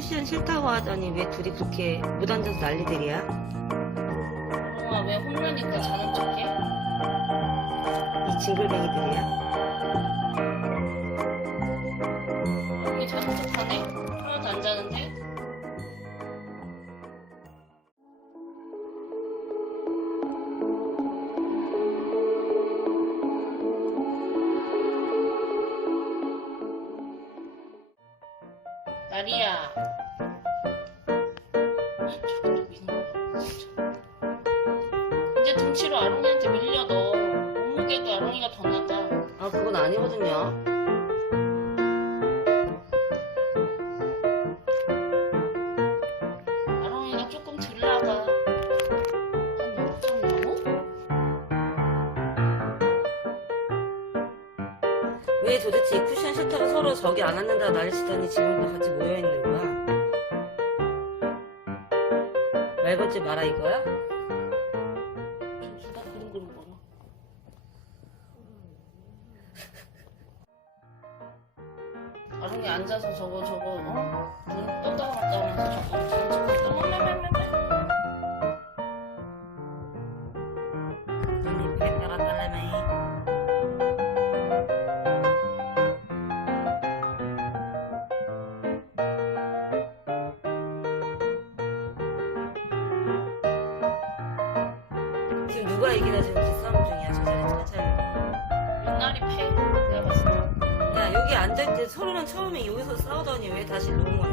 싫다고 하더니 왜 둘이 그렇게 못 앉아서 난리들이야? 엄마 왜 혼나니까 자는 척해? 이 징글뱅이들이야? 언니 자는 척하네? 나리야. 저기도 진짜. 이제 등치로 아롱이한테 밀려 너 몸무게도 아롱이가 더 나가 아 그건 아니거든요. 왜 도대체 이 쿠션 싫다고 서로 저기 안 앉는다 난리 치더니 지금도 같이 모여있는 거야? 말 걸지 마라 이거야? 저기다 그림 그림 보나 아롱이 앉아서 저거 저거 어? 눈 떴다 갔다 하면서 저거 눈이 배 따라달라며 누가 이기나 지금 기싸움 중이야 저 자리 천천히 윤날이 패. 내가 봤을 때. 야 여기 앉아있대 서로는 처음에 여기서 싸우더니 왜 다시 건데